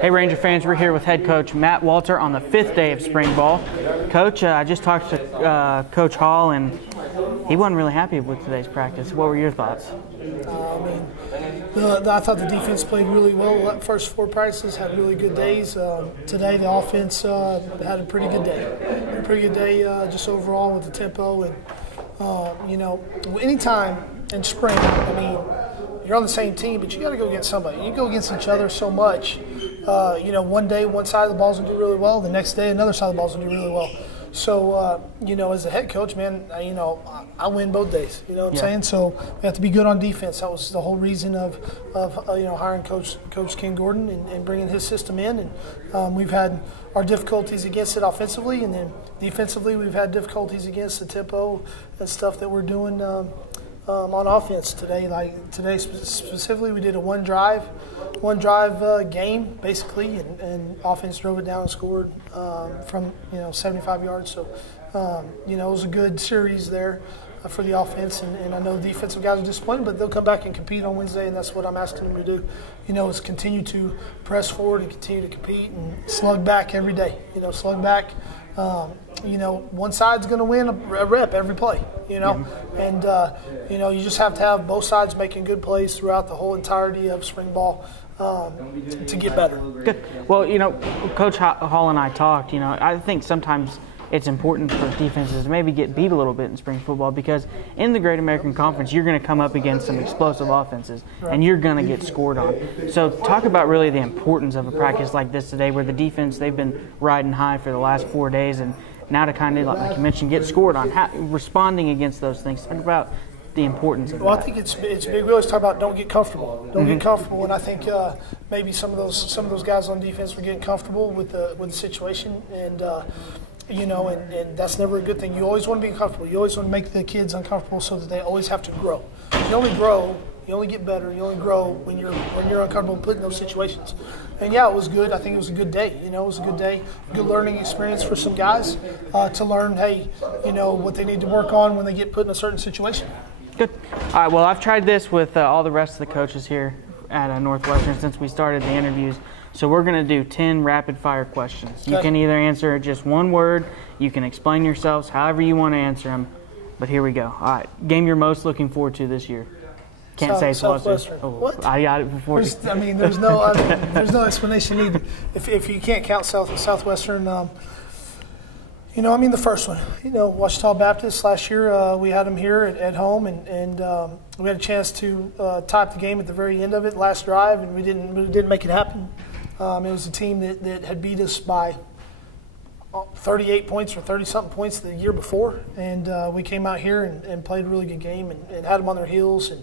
Hey Ranger fans, we're here with head coach Matt Walter on the 5th day of spring ball. Coach, I just talked to Coach Hall and he wasn't really happy with today's practice. What were your thoughts? I thought the defense played really well. The first 4 practices had really good days. Today the offense had a pretty good day. Just overall with the tempo and anytime in spring, you're on the same team, but you got to go against somebody. You go against each other so much. One day one side of the balls will do really well. The next day another side of the balls will do really well. So, as a head coach, man, I win both days. You know what I'm saying? So we have to be good on defense. That was the whole reason of hiring Coach Ken Gordon and bringing his system in. And we've had our difficulties against it offensively, and then defensively we've had difficulties against the tempo and stuff that we're doing on offense today. Like today specifically, we did a one drive game basically, and offense drove it down and scored from 75 yards. So it was a good series there for the offense, and I know the defensive guys are disappointed, but they'll come back and compete on Wednesday, and that's what I'm asking them to do. Is continue to press forward and continue to compete and slug back every day. Slug back. One side's going to win a rep every play, and, you just have to have both sides making good plays throughout the whole entirety of spring ball to get better. Good. Well, Coach Hall and I talked, I think sometimes it's important for defenses to maybe get beat a little bit in spring football because in the Great American Conference, you're going to come up against some explosive offenses, and you're going to get scored on. So talk about really the importance of a practice like this today where the defense, they've been riding high for the last 4 days, and now to kind of, like you mentioned, get scored on. Responding against those things. Talk about the importance of that. Well, I think it's big. We always talk about don't get comfortable. Don't get comfortable, and I think maybe some of those guys on defense were getting comfortable with the situation, and and that's never a good thing. You always want to be comfortable. You always want to make the kids uncomfortable so that they always have to grow. You only grow, you only get better, you only grow when you're uncomfortable put in those situations. And yeah, it was good. I think it was a good day. It was a good day, good learning experience for some guys to learn, hey, what they need to work on when they get put in a certain situation. Good. All right, well, I've tried this with all the rest of the coaches here at Northwestern since we started the interviews. So we're going to do 10 rapid-fire questions. You can either answer just one word. You can explain yourselves however you want to answer them. But here we go. All right. Game you're most looking forward to this year? Can't say Southwestern. Oh, what? I got it before. There's no explanation needed. If you can't count Southwestern, the first one. Ouachita Baptist last year, we had them here at home, and we had a chance to type the game at the very end of it, last drive, and we didn't make it happen. It was a team that had beat us by 38 points or 30-something points the year before, and we came out here and played a really good game and had them on their heels and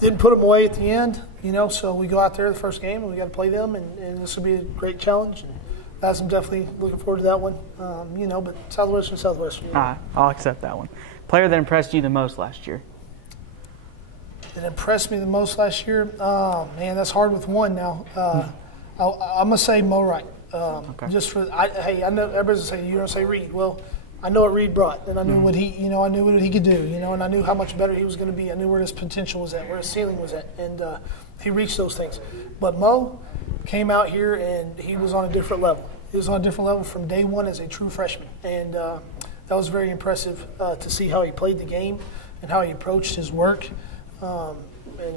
didn't put them away at the end. So we go out there the first game and we got to play them, and this will be a great challenge. And I'm definitely looking forward to that one. But Southwestern. All right, I'll accept that one. Player that impressed you the most last year? That impressed me the most last year? Oh, man, that's hard with one now. I'm going to say Mo Wright. Okay. Just for, I know everybody's going to say, you don't say Reed. Well, I know what Reed brought, and I knew what he, I knew what he could do, and I knew how much better he was going to be. I knew where his potential was at, where his ceiling was at, and he reached those things. But Mo came out here, and he was on a different level. He was on a different level from day one as a true freshman, and that was very impressive to see how he played the game and how he approached his work, and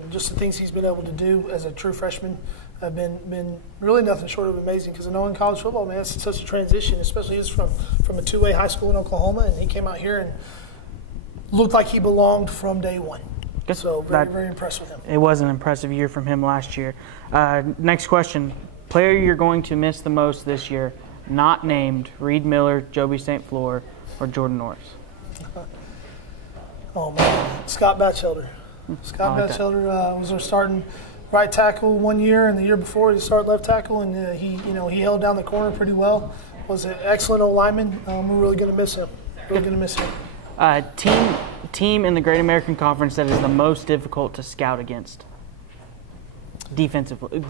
just the things he's been able to do as a true freshman have been really nothing short of amazing. Because I know in college football, man, it's such a transition, especially he's from a 2A high school in Oklahoma, and he came out here and looked like he belonged from day one. Good. So very impressed with him. It was an impressive year from him last year. Next question. Player you're going to miss the most this year, not named Reed Miller, Joby St. Fleur, or Jordan Norris? Oh, man. Scott Batchelder. Scott Batchelder was our starting right tackle one year, and the year before he started left tackle, and he held down the corner pretty well. Was an excellent old lineman. We're really going to miss him. Team in the Great American Conference that is the most difficult to scout against. Defensively,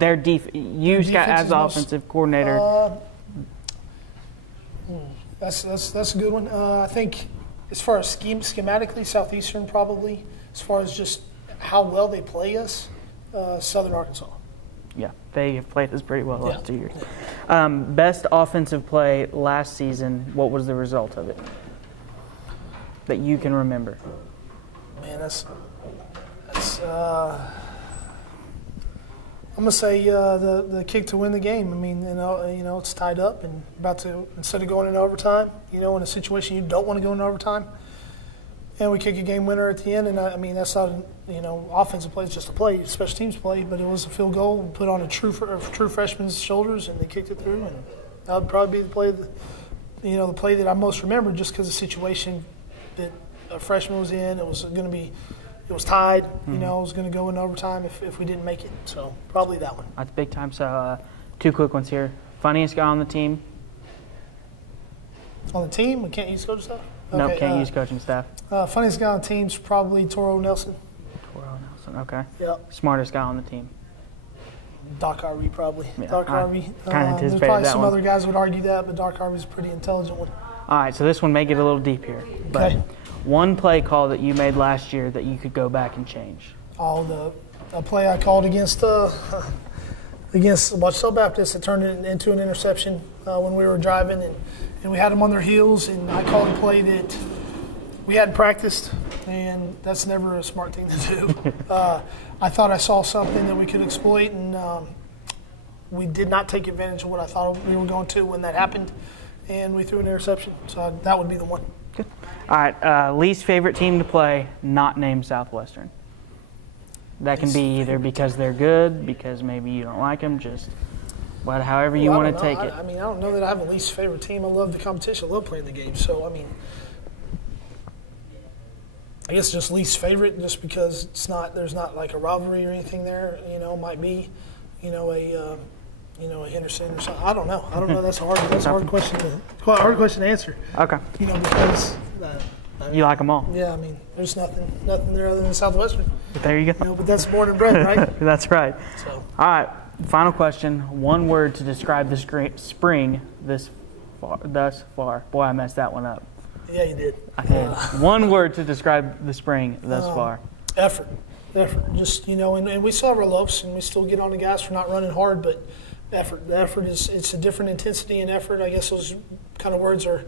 you Scott as the offensive coordinator. That's a good one. I think as far as schematically, Southeastern probably. As far as just how well they play us. Southern Arkansas. Yeah, they have played us pretty well the last 2 years. Best offensive play last season, what was the result of it that you can remember? Man, I'm gonna say the kick to win the game. I mean, it's tied up and about to, instead of going into overtime, in a situation you don't want to go into overtime, and we kick a game winner at the end. And I mean, that's not offensive play; it's just a play, special teams play. But it was a field goal put on a true freshman's shoulders, and they kicked it through. And that would probably be the play, the play that I most remember, just because the situation that a freshman was in. It was tied. It was going to go in overtime if we didn't make it. So probably that one. That's big time. So 2 quick ones here. Funniest guy on the team? On the team? We can't use coaching staff? No, can't use coaching staff. Funniest guy on the team's probably Toro Nelson. Toro Nelson, okay. Yep. Smartest guy on the team? Doc Harvey, probably. Yeah, Doc Harvey. Kind of there's probably some other guys would argue that, but Doc Harvey's a pretty intelligent one. All right, so this one may get a little deep here. But Okay. one play call that you made last year that you could go back and change. A play I called against Watchtown Baptist that turned it into an interception when we were driving, and we had them on their heels, and I called a play that we hadn't practiced, and that's never a smart thing to do. I thought I saw something that we could exploit, and we did not take advantage of what I thought we were going to when that happened, and we threw an interception. So that would be the one. Good. All right, least favorite team to play, not named Southwestern. That can be either because they're good, because maybe you don't like them, just however you want to take it. I mean, I don't know that I have a least favorite team. I love the competition. I love playing the game. So, I mean, I guess just least favorite, just because there's not like a rivalry or anything there. Might be, a Henderson or something. I don't know. That's a hard question to answer. Okay. Because You like them all. yeah, I mean, there's nothing there other than Southwestern. There you go. But that's born and bred, right? That's right. So, All right, final question. One word to describe the spring thus far. Boy, I messed that one up. yeah, you did. I did. One word to describe the spring thus far. Effort. Just, and we still have our lows, and we still get on the guys for not running hard, but effort. The effort it's a different intensity and effort. I guess those kind of words are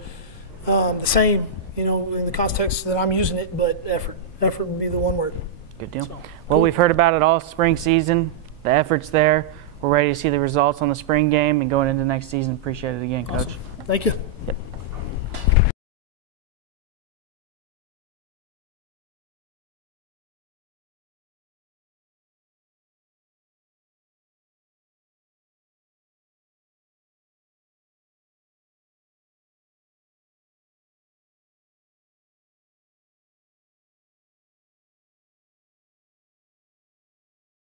the same, in the context that I'm using it, but effort. Effort would be the one word. Good deal. So, Well, we've heard about it all spring season. The effort's there. We're ready to see the results on the spring game and going into next season. Appreciate it again, Coach. Awesome. Thank you. Yep.